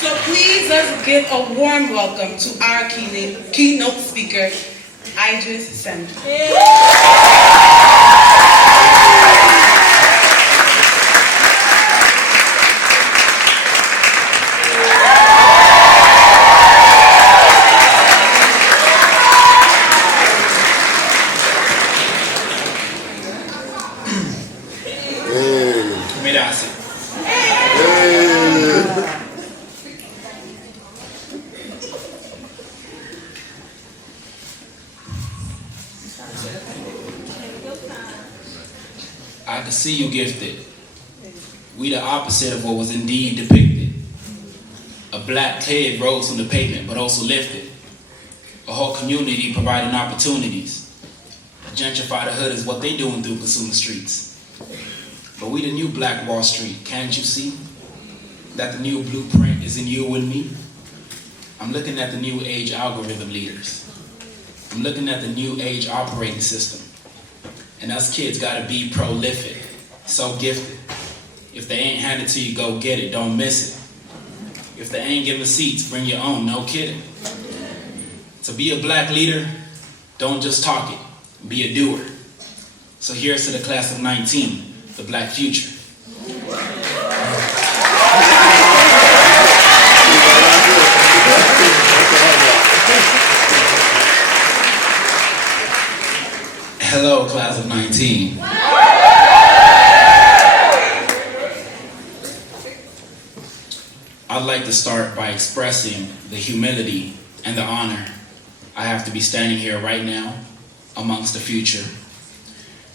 So please let's give a warm welcome to our keynote speaker, Iddris Sandu. I can see you gifted. We the opposite of what was indeed depicted. A black kid rose from the pavement, but also lifted. A whole community providing opportunities. Gentrify the hood is what they doing through consumer streets. But we the new Black Wall Street, can't you see? That the new blueprint is in you and me? I'm looking at the new age algorithm leaders. I'm looking at the new age operating system. And us kids gotta be prolific, so gifted. If they ain't handed to you, go get it, don't miss it. If they ain't giving seats, bring your own, no kidding. To be a black leader, don't just talk it, be a doer. So here's to the class of 19, the black future. Hello, class of 19. I'd like to start by expressing the humility and the honor I have to be standing here right now amongst the future.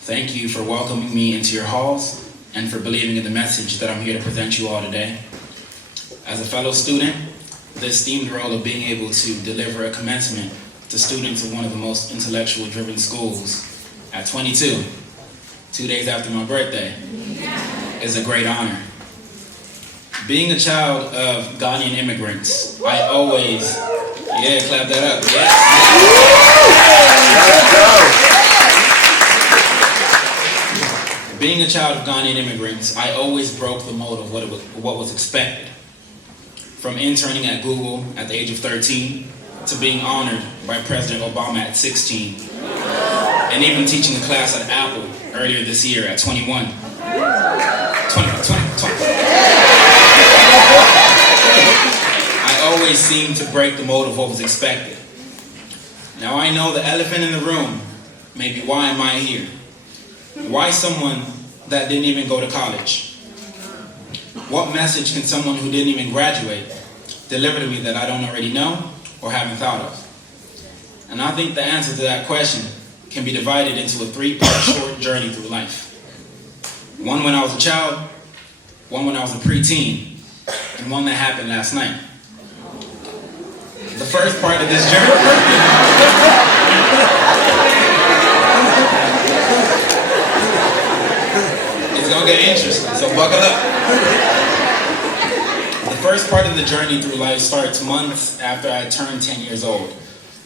Thank you for welcoming me into your halls and for believing in the message that I'm here to present you all today. As a fellow student, the esteemed role of being able to deliver a commencement to students of one of the most intellectual-driven schools at 22, 2 days after my birthday, is a great honor. Being a child of Ghanaian immigrants, I always, clap that up, Being a child of Ghanaian immigrants, I always broke the mold of what was expected. From interning at Google at the age of 13, to being honored by President Obama at 16, and even teaching a class at Apple earlier this year at 21. 20. I always seemed to break the mold of what was expected. Now I know the elephant in the room may be, why am I here? Why someone that didn't even go to college? What message can someone who didn't even graduate deliver to me that I don't already know or haven't thought of? And I think the answer to that question can be divided into a 3-part short journey through life. One when I was a child, one when I was a preteen, and one that happened last night. The first part of this journey is gonna get interesting, so buckle up. The first part of the journey through life starts months after I turned 10 years old.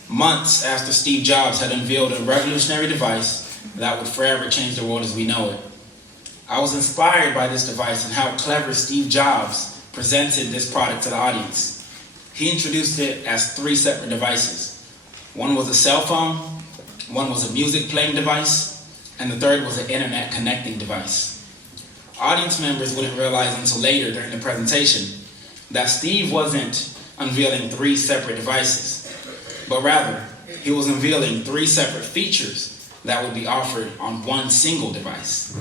Months after Steve Jobs had unveiled a revolutionary device that would forever change the world as we know it. I was inspired by this device and how clever Steve Jobs presented this product to the audience. He introduced it as 3 separate devices. One was a cell phone, one was a music playing device, and the third was an internet connecting device. Audience members wouldn't realize until later during the presentation that Steve wasn't unveiling 3 separate devices, but rather, he was unveiling 3 separate features that would be offered on one single device.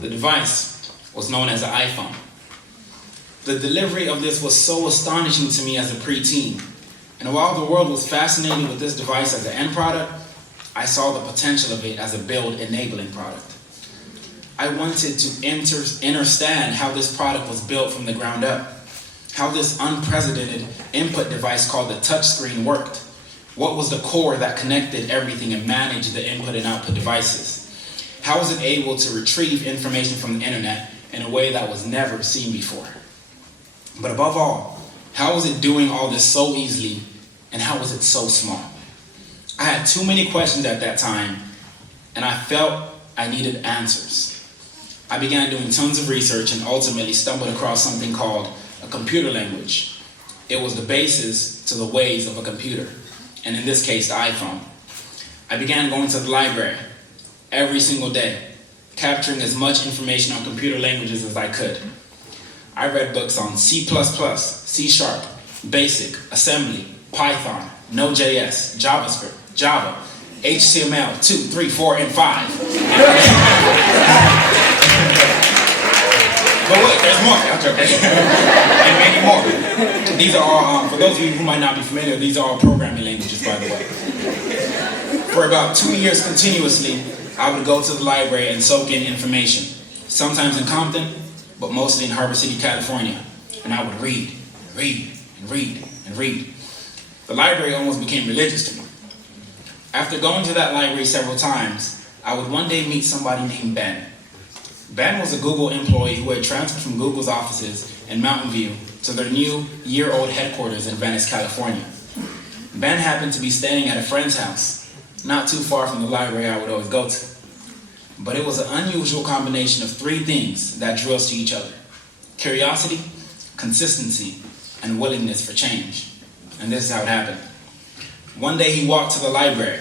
The device was known as an iPhone. The delivery of this was so astonishing to me as a preteen. And while the world was fascinated with this device as an end product, I saw the potential of it as a build-enabling product. I wanted to understand how this product was built from the ground up, how this unprecedented input device called the touchscreen worked. What was the core that connected everything and managed the input and output devices? How was it able to retrieve information from the internet in a way that was never seen before? But above all, how was it doing all this so easily, and how was it so small? I had too many questions at that time, and I felt I needed answers. I began doing tons of research and ultimately stumbled across something called a computer language. It was the basis to the ways of a computer, and in this case, the iPhone. I began going to the library every single day, capturing as much information on computer languages as I could. I read books on C++, C#, BASIC, Assembly, Python, Node.js, JavaScript, Java, HTML 2, 3, 4, and 5. But wait, there's more. I'm joking. And many more. These are all, for those of you who might not be familiar, these are all programming languages, by the way. For about 2 years continuously, I would go to the library and soak in information. Sometimes in Compton, but mostly in Harbor City, California. And I would read, and read. The library almost became religious to me. After going to that library several times, I would one day meet somebody named Ben. Ben was a Google employee who had transferred from Google's offices in Mountain View to their new year-old headquarters in Venice, California. Ben happened to be staying at a friend's house, not too far from the library I would always go to. But it was an unusual combination of three things that drew us to each other: curiosity, consistency, and willingness for change. And this is how it happened. One day he walked to the library.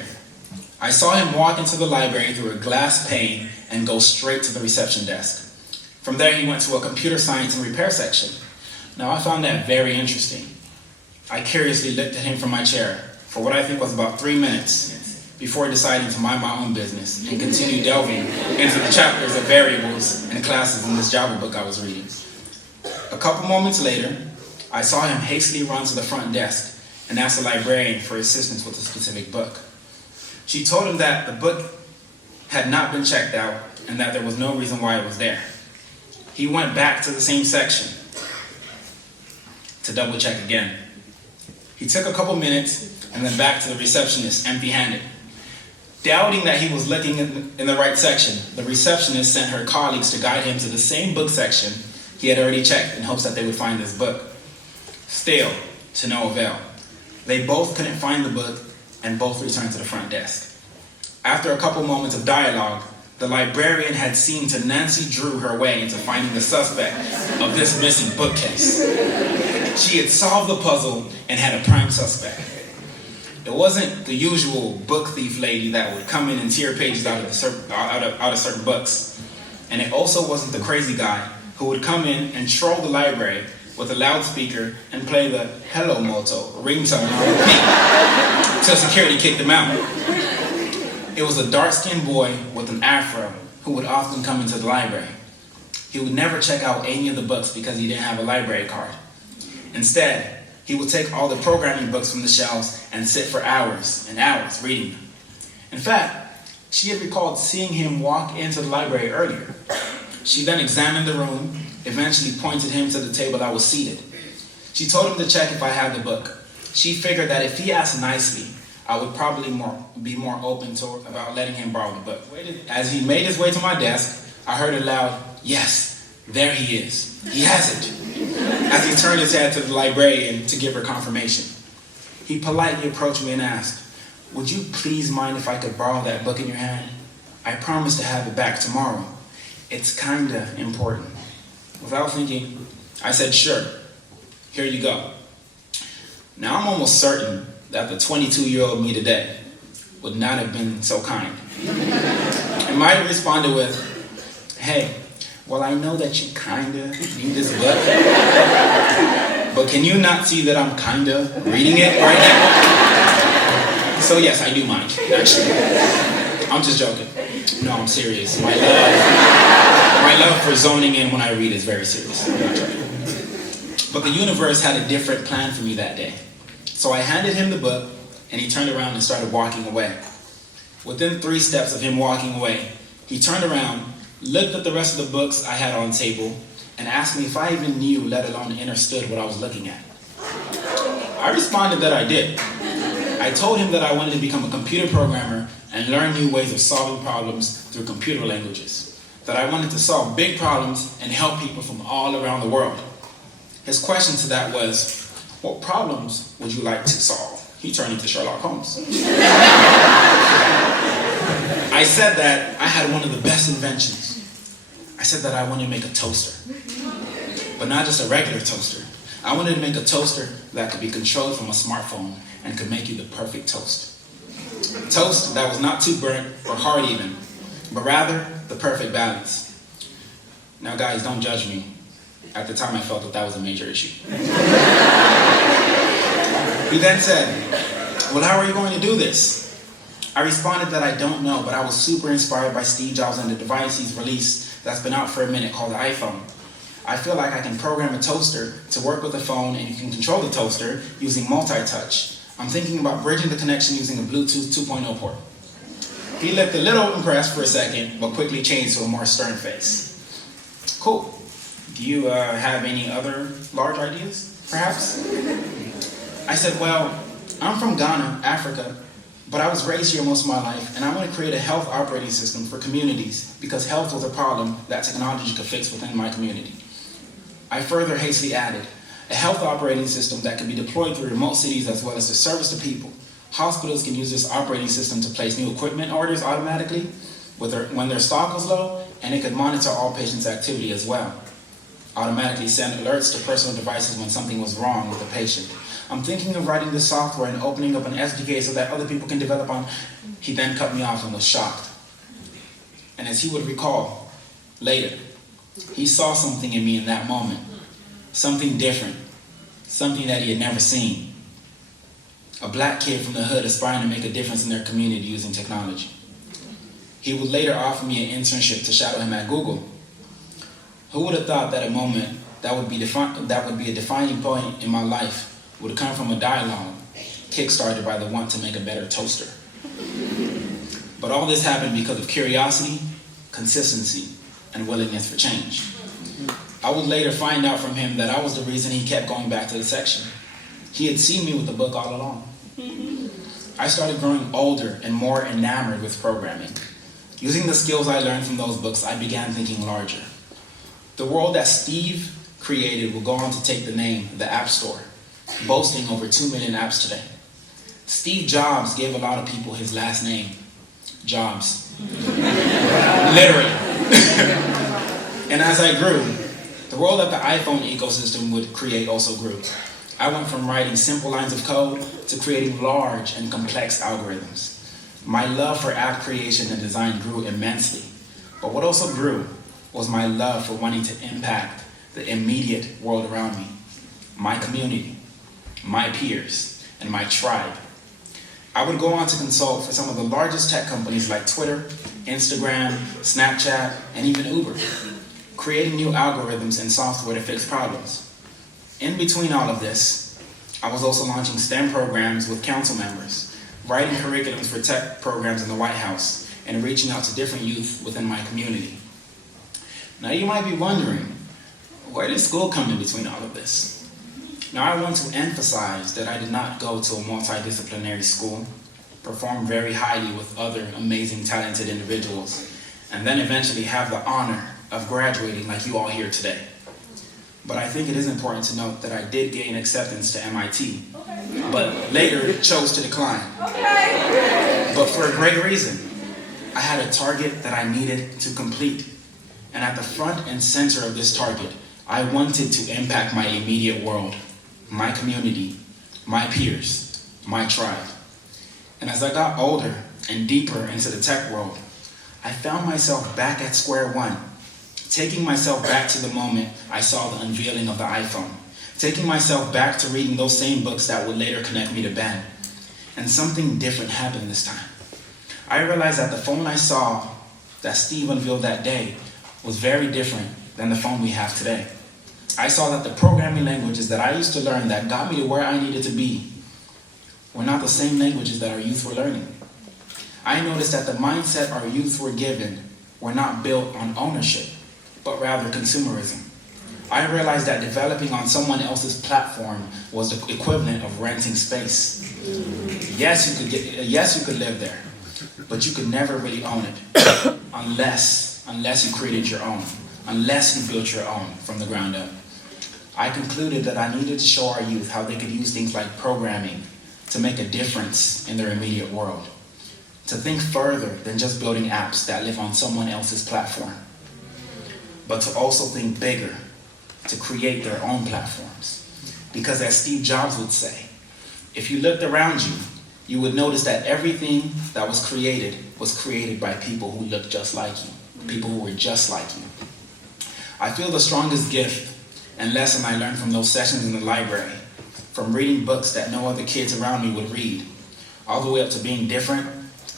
I saw him walk into the library through a glass pane and go straight to the reception desk. From there he went to a computer science and repair section. Now I found that very interesting. I curiously looked at him from my chair for what I think was about 3 minutes before deciding to mind my own business and continue delving into the chapters of variables and classes in this Java book I was reading. A couple moments later, I saw him hastily run to the front desk and ask the librarian for assistance with a specific book. She told him that the book had not been checked out and that there was no reason why it was there. He went back to the same section to double check again. He took a couple minutes and then back to the receptionist empty-handed. Doubting that he was looking in the right section, the receptionist sent her colleagues to guide him to the same book section he had already checked in hopes that they would find this book. Still, to no avail. They both couldn't find the book and both returned to the front desk. After a couple moments of dialogue, the librarian had seen Ta-Nehisi drew her way into finding the suspect of this missing bookcase. She had solved the puzzle and had a prime suspect. It wasn't the usual book thief lady that would come in and tear pages out of certain books. And it also wasn't the crazy guy who would come in and troll the library with a loudspeaker and play the Hello Moto ringtone on repeat till security kicked him out. It was a dark-skinned boy with an afro who would often come into the library. He would never check out any of the books because he didn't have a library card. Instead, he would take all the programming books from the shelves and sit for hours and hours reading them. In fact, she had recalled seeing him walk into the library earlier. She then examined the room, eventually pointed him to the table I was seated. She told him to check if I had the book. She figured that if he asked nicely, I would probably be more open to about letting him borrow the book. As he made his way to my desk, I heard a loud, "Yes, there he is. He has it," as he turned his head to the librarian to give her confirmation. He politely approached me and asked, "Would you please mind if I could borrow that book in your hand? I promise to have it back tomorrow. It's kinda important." Without thinking, I said, "Sure, here you go." Now I'm almost certain that the 22-year-old me today would not have been so kind. I might have responded with, "Hey, well, I know that you kinda need this book, but can you not see that I'm kinda reading it right now?" So yes, I do mind, actually. I'm just joking. No, I'm serious. My love for zoning in when I read is very serious. I'm not joking. But the universe had a different plan for me that day. So I handed him the book, and he turned around and started walking away. Within 3 steps of him walking away, he turned around, looked at the rest of the books I had on the table, and asked me if I even knew, let alone understood, what I was looking at. I responded that I did. I told him that I wanted to become a computer programmer and learn new ways of solving problems through computer languages. That I wanted to solve big problems and help people from all around the world. His question to that was, "What problems would you like to solve?" He turned into Sherlock Holmes. I said that I had one of the best inventions. I said that I wanted to make a toaster. But not just a regular toaster, I wanted to make a toaster that could be controlled from a smartphone and could make you the perfect toast. Toast that was not too burnt or hard even, but rather the perfect balance. Now guys, don't judge me. At the time I felt that was a major issue. He then said, well, how are you going to do this? I responded that I don't know, but I was super inspired by Steve Jobs and the device he's released that's been out for a minute called the iPhone. I feel like I can program a toaster to work with a phone and you can control the toaster using multi-touch. I'm thinking about bridging the connection using a Bluetooth 2.0 port. He looked a little impressed for a second, but quickly changed to a more stern face. Cool. Do you have any other large ideas, perhaps? I said, well, I'm from Ghana, Africa, but I was raised here most of my life, and I want to create a health operating system for communities because health was a problem that technology could fix within my community. I further hastily added, a health operating system that can be deployed through remote cities as well as to service the people. Hospitals can use this operating system to place new equipment orders automatically when their stock was low, and it could monitor all patients' activity as well. Automatically send alerts to personal devices when something was wrong with the patient. I'm thinking of writing this software and opening up an SDK so that other people can develop on. He then cut me off and was shocked. And as he would recall later, he saw something in me in that moment. Something different. Something that he had never seen. A black kid from the hood aspiring to make a difference in their community using technology. He would later offer me an internship to shadow him at Google. Who would have thought that a moment that would be a defining point in my life would come from a dialogue kickstarted by the want to make a better toaster. But all this happened because of curiosity, consistency, and willingness for change. I would later find out from him that I was the reason he kept going back to the section. He had seen me with the book all along. I started growing older and more enamored with programming. Using the skills I learned from those books, I began thinking larger. The world that Steve created will go on to take the name, the App Store, boasting over 2 million apps today. Steve Jobs gave a lot of people his last name, Jobs. Literally. And as I grew, the world that the iPhone ecosystem would create also grew. I went from writing simple lines of code to creating large and complex algorithms. My love for app creation and design grew immensely. But what also grew was my love for wanting to impact the immediate world around me, my community, my peers, and my tribe. I would go on to consult for some of the largest tech companies like Twitter, Instagram, Snapchat, and even Uber, creating new algorithms and software to fix problems. In between all of this, I was also launching STEM programs with council members, writing curriculums for tech programs in the White House, and reaching out to different youth within my community. Now you might be wondering, where did school come in between all of this? Now I want to emphasize that I did not go to a multidisciplinary school, perform very highly with other amazing, talented individuals, and then eventually have the honor of graduating like you all here today. But I think it is important to note that I did gain acceptance to MIT, but later chose to decline. But for a great reason. I had a target that I needed to complete. And at the front and center of this target, I wanted to impact my immediate world, my community, my peers, my tribe. And as I got older and deeper into the tech world, I found myself back at square one, taking myself back to the moment I saw the unveiling of the iPhone, taking myself back to reading those same books that would later connect me to Ben. And something different happened this time. I realized that the phone I saw that Steve unveiled that day was very different than the phone we have today. I saw that the programming languages that I used to learn that got me to where I needed to be were not the same languages that our youth were learning. I noticed that the mindset our youth were given were not built on ownership, but rather consumerism. I realized that developing on someone else's platform was the equivalent of renting space. Yes, you could live there, but you could never really own it unless you created your own, unless you built your own from the ground up. I concluded that I needed to show our youth how they could use things like programming to make a difference in their immediate world, to think further than just building apps that live on someone else's platform, but to also think bigger, to create their own platforms. Because as Steve Jobs would say, if you looked around you, you would notice that everything that was created by people who looked just like you, people who were just like you. I feel the strongest gift and lesson I learned from those sessions in the library, from reading books that no other kids around me would read, all the way up to being different,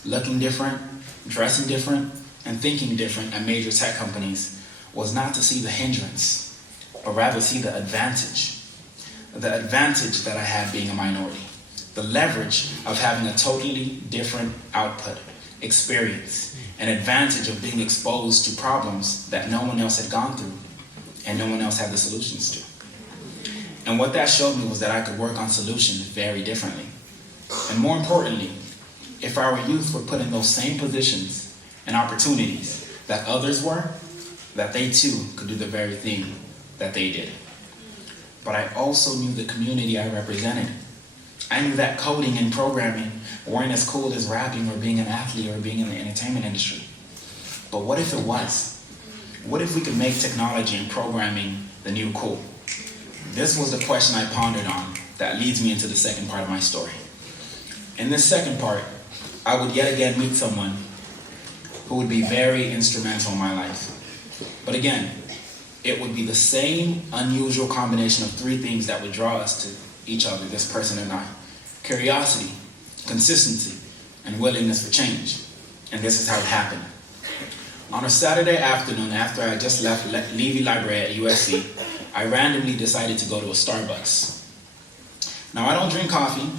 looking different, dressing different, and thinking different at major tech companies, was not to see the hindrance, but rather see the advantage. The advantage that I had being a minority. The leverage of having a totally different output, experience, an advantage of being exposed to problems that no one else had gone through and no one else had the solutions to. And what that showed me was that I could work on solutions very differently. And more importantly, if our youth were put in those same positions and opportunities that others were, that they too could do the very thing that they did. But I also knew the community I represented. I knew that coding and programming weren't as cool as rapping or being an athlete or being in the entertainment industry. But what if it was? What if we could make technology and programming the new cool? This was the question I pondered on that leads me into the second part of my story. In this second part, I would yet again meet someone who would be very instrumental in my life. But again, it would be the same unusual combination of three things that would draw us to each other, this person and I. Curiosity, consistency, and willingness for change. And this is how it happened. On a Saturday afternoon after I just left Levy Library at USC, I randomly decided to go to a Starbucks. Now I don't drink coffee,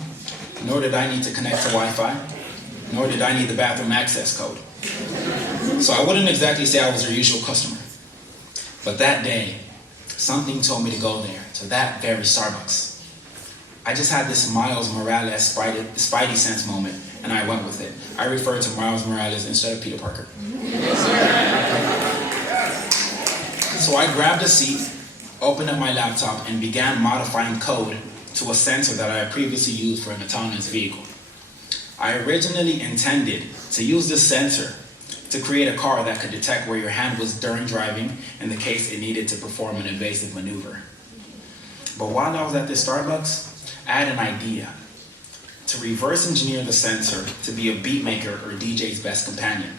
nor did I need to connect to Wi-Fi, nor did I need the bathroom access code. So I wouldn't exactly say I was their usual customer. But that day, something told me to go there, to that very Starbucks. I just had this Miles Morales Spidey sense moment, and I went with it. I referred to Miles Morales instead of Peter Parker. So I grabbed a seat, opened up my laptop, and began modifying code to a sensor that I had previously used for an autonomous vehicle. I originally intended to use this sensor to create a car that could detect where your hand was during driving in the case it needed to perform an evasive maneuver. But while I was at this Starbucks, I had an idea to reverse engineer the sensor to be a beat maker or DJ's best companion.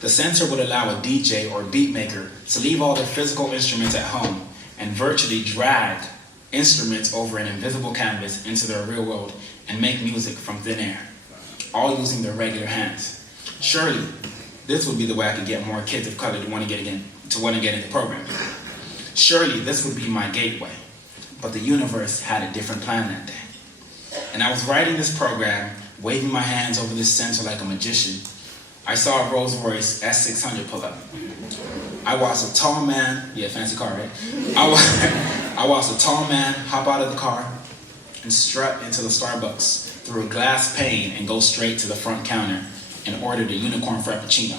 The sensor would allow a DJ or beat maker to leave all their physical instruments at home and virtually drag instruments over an invisible canvas into their real world and make music from thin air, all using their regular hands. Surely, this would be the way I could get more kids of color to want to get into programming. Surely, this would be my gateway. But the universe had a different plan that day. And I was writing this program, waving my hands over this sensor like a magician. I saw a Rolls-Royce S600 pull up. I watched a tall man, fancy car, right? I watched a tall man hop out of the car and strut into the Starbucks through a glass pane and go straight to the front counter and ordered a unicorn frappuccino.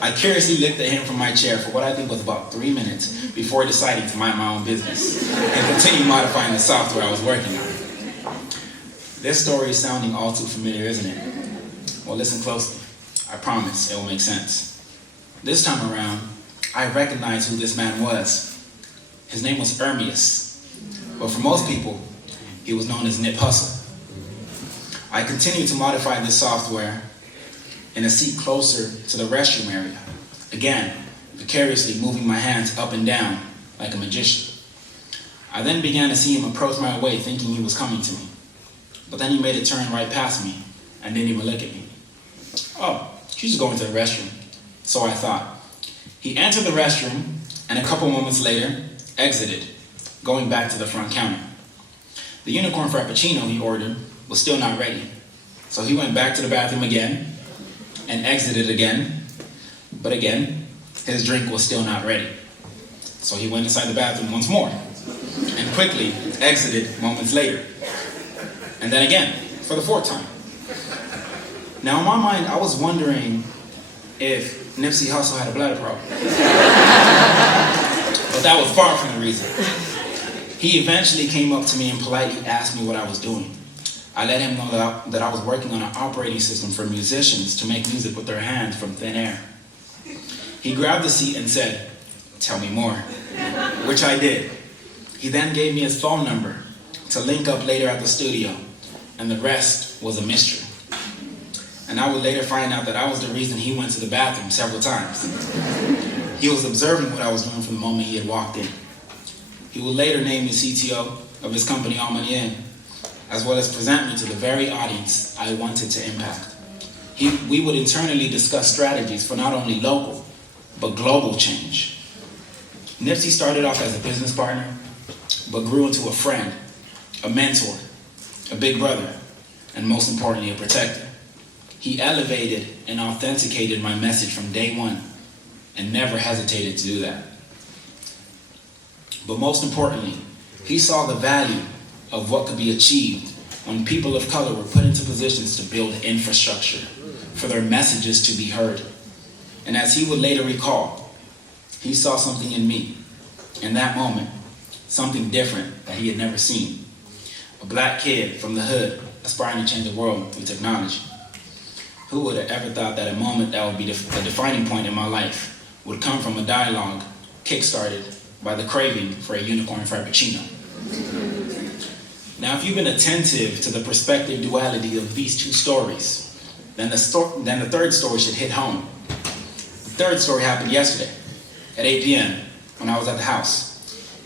I curiously looked at him from my chair for what I think was about 3 minutes before deciding to mind my own business and continue modifying the software I was working on. This story is sounding all too familiar, isn't it? Well, listen closely. I promise it will make sense. This time around, I recognized who this man was. His name was Ermias, but for most people, he was known as Nip Hustle. I continued to modify this software in a seat closer to the restroom area. Again, vicariously moving my hands up and down like a magician. I then began to see him approach my way thinking he was coming to me. But then he made a turn right past me and didn't even look at me. Oh, she's just going to the restroom. So I thought. He entered the restroom and a couple moments later exited, going back to the front counter. The unicorn frappuccino he ordered was still not ready. So he went back to the bathroom again and exited again. But again, his drink was still not ready. So he went inside the bathroom once more and quickly exited moments later. And then again, for the fourth time. Now in my mind, I was wondering if Nipsey Hussle had a bladder problem. But that was far from the reason. He eventually came up to me and politely asked me what I was doing. I let him know that I was working on an operating system for musicians to make music with their hands from thin air. He grabbed the seat and said, "Tell me more," which I did. He then gave me his phone number to link up later at the studio, and the rest was a mystery. And I would later find out that I was the reason he went to the bathroom several times. He was observing what I was doing from the moment he had walked in. He would later name me CTO of his company, All Money In, as well as present me to the very audience I wanted to impact. We would internally discuss strategies for not only local, but global change. Nipsey started off as a business partner, but grew into a friend, a mentor, a big brother, and most importantly, a protector. He elevated and authenticated my message from day one, and never hesitated to do that. But most importantly, he saw the value of what could be achieved when people of color were put into positions to build infrastructure for their messages to be heard. And as he would later recall, he saw something in me, in that moment, something different that he had never seen. A black kid from the hood aspiring to change the world through technology. Who would have ever thought that a moment that would be the defining point in my life would come from a dialogue kickstarted by the craving for a unicorn frappuccino? Now, if you've been attentive to the perspective duality of these two stories, then the third story should hit home. The third story happened yesterday at 8 p.m. when I was at the house,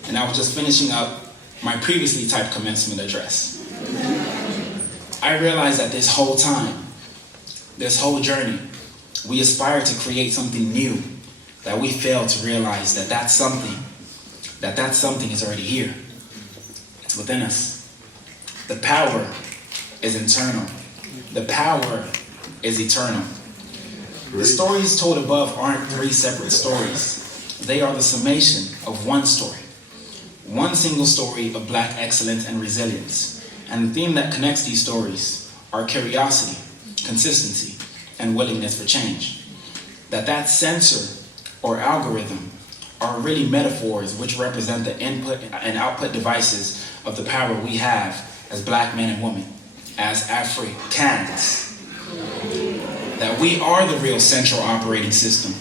and I was just finishing up my previously typed commencement address. I realized that this whole time, this whole journey, we aspire to create something new, that we fail to realize that that something is already here. It's within us. The power is internal. The power is eternal. The stories told above aren't three separate stories. They are the summation of one story. One single story of Black excellence and resilience. And the theme that connects these stories are curiosity, consistency, and willingness for change. That sensor or algorithm are really metaphors which represent the input and output devices of the power we have as Black men and women, as Africans. That we are the real central operating system.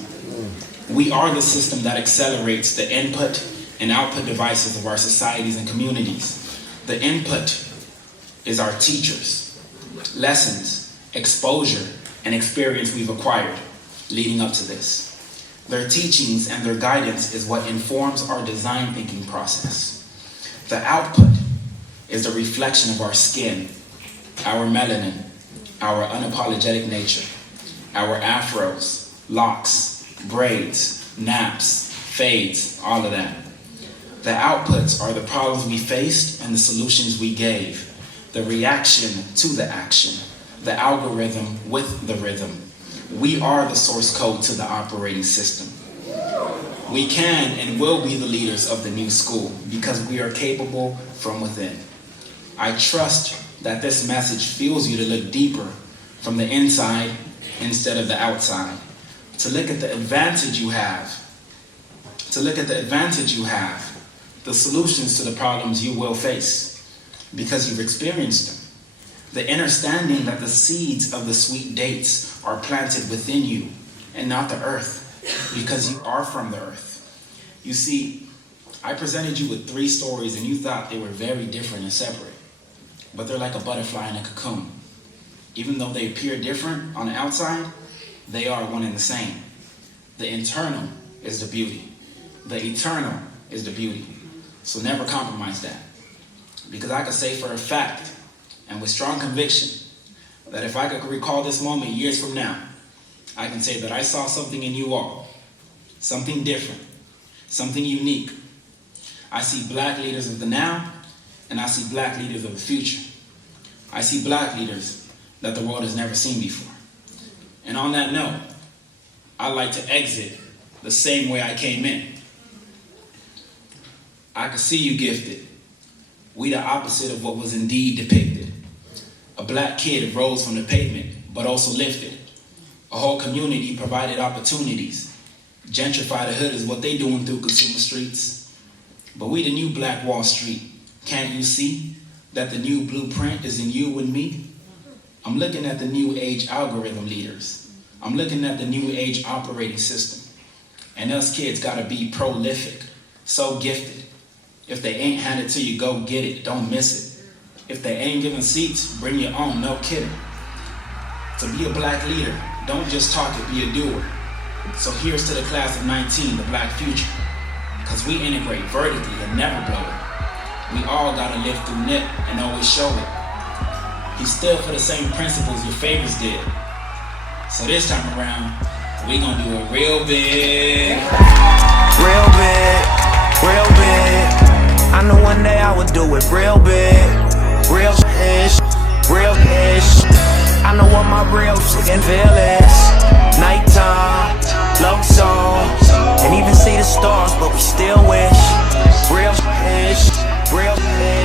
We are the system that accelerates the input and output devices of our societies and communities. The input is our teachers, lessons, exposure, and experience we've acquired leading up to this. Their teachings and their guidance is what informs our design thinking process. The output is the reflection of our skin, our melanin, our unapologetic nature, our afros, locks, braids, naps, fades, all of that. The outputs are the problems we faced and the solutions we gave, the reaction to the action, the algorithm with the rhythm. We are the source code to the operating system. We can and will be the leaders of the new school because we are capable from within. I trust that this message fuels you to look deeper from the inside instead of the outside, to look at the advantage you have, the solutions to the problems you will face because you've experienced them. The understanding that the seeds of the sweet dates are planted within you and not the earth, because you are from the earth. You see, I presented you with 3 stories and you thought they were very different and separate, but they're like a butterfly in a cocoon. Even though they appear different on the outside, they are one and the same. The internal is the beauty. The eternal is the beauty. So never compromise that. Because I could say for a fact, and with strong conviction, that if I could recall this moment years from now, I can say that I saw something in you all, something different, something unique. I see Black leaders of the now, and I see Black leaders of the future. I see Black leaders that the world has never seen before. And on that note, I'd like to exit the same way I came in. I could see you gifted. We the opposite of what was indeed depicted. A Black kid rose from the pavement, but also lifted. A whole community provided opportunities. Gentrify the hood is what they doing through consumer streets. But we the new Black Wall Street. Can't you see that the new blueprint is in you and me? I'm looking at the new age algorithm leaders. I'm looking at the new age operating system. And us kids gotta be prolific, so gifted, If they ain't handed to you, go get it, don't miss it. If they ain't giving seats, bring your own, no kidding. To be a black leader, don't just talk it, be a doer. So here's to the class of 19, the black future. Cause we integrate vertically and never blow it. We all gotta live through Nip and always show it. He stood for the same principles your favorites did. So this time around, we gonna do it real big. Real big, real big. I knew one day I would do it real big. Real-ish, real-ish. I know what my real fucking feel is. Nighttime, love song, and even see the stars, but we still wish. Real-ish, real-ish.